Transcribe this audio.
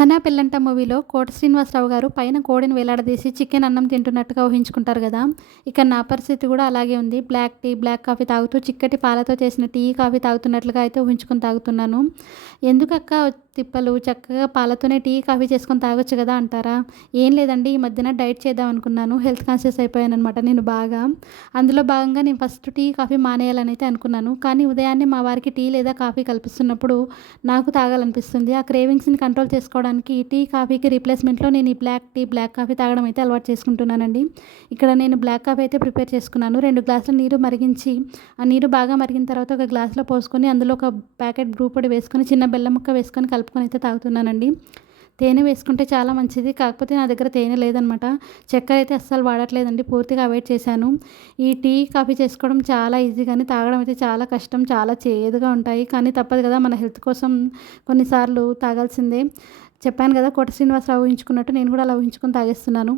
'ఆహనా పెళ్ళంట' మూవీలో కోట శ్రీనివాసరావు గారు పైన కోడిని వేలాడదీసి చికెన్ అన్నం తింటున్నట్టుగా ఊహించుకుంటారు గదా! ఇక నా పరిస్థితి గూడా అలాగే ఉంది. బ్లాక్ టీ, బ్లాక్ కాఫీ తాగుతూ చిక్కటి పాలతో చేసిన టీ, కాఫీ తాగుతున్నట్లుగా అయితే ఊహించుకొని తాగుతున్నాను. ఎందుకక్కా తిప్పలు చక్కగా పాలతోనే టీ, కాఫీ చేసుకొని తాగొచ్చు గదా అంటారా? ఏం లేదండి, ఈ మధ్యన డైట్ చేద్దాం అనుకున్నాను. హెల్త్ కాన్షియస్ అయిపోయాననమాట నేను బాగా. అందులో భాగంగా నేను ఫస్ట్ టీ, కాఫీ మానేయాలనైతే అనుకున్నాను. కానీ ఉదయాన్నే మా వారికి టీ లేదా కాఫీ కల్పిస్తున్నప్పుడు నాకు తాగాలనిపిస్తుంది. ఆ క్రేవింగ్స్‌ని కంట్రోల్ చేసుకోవడానికి ఈ టీ, కాఫీకి రీప్లేస్‌మెంట్‌లో నేను ఈ బ్లాక్ టీ, బ్లాక్ కాఫీ తాగడం అయితే అలవాటు చేసుకుంటున్నానండి. ఇక్కడ నేను బ్లాక్ కాఫీ అయితే ప్రిపేర్ చేసుకున్నాను. 2 గ్లాసుల నీరు మరిగించి, ఆ నీరు బాగా మరిగిన తర్వాత ఒక గ్లాస్‌లో పోసుకొని, అందులో ఒక ప్యాకెట్ బ్రూ పొడి వేసుకొని, చిన్న బెల్లం ముక్క వేసుకొని కలుపుకొని అయితే తాగుతున్నానండి. తేనె వేసుకుంటే చాలా మంచిది. కాకపోతే నా దగ్గర తేనె లేదనమాట. చక్కెర అయితే అస్సలు వాడట్లేదండి. పూర్తిగా అవాయిడ్ చేశాను. ఈ టీ, కాఫీ చేసుకోవడం చాలా ఈజీ గానీ తాగడం అయితే చాలా కష్టం. చాలా చేదుగా ఉంటాయి. కానీ తప్పదు గదా! మన హెల్త్ కోసం కొన్నిసార్లు తాగాల్సిందే. చెప్పాను గదా! కోట శ్రీనివాసరావు ఊహించుకున్నట్టు నేను గూడా అలా ఊహించుకొని తాగేస్తున్నాను.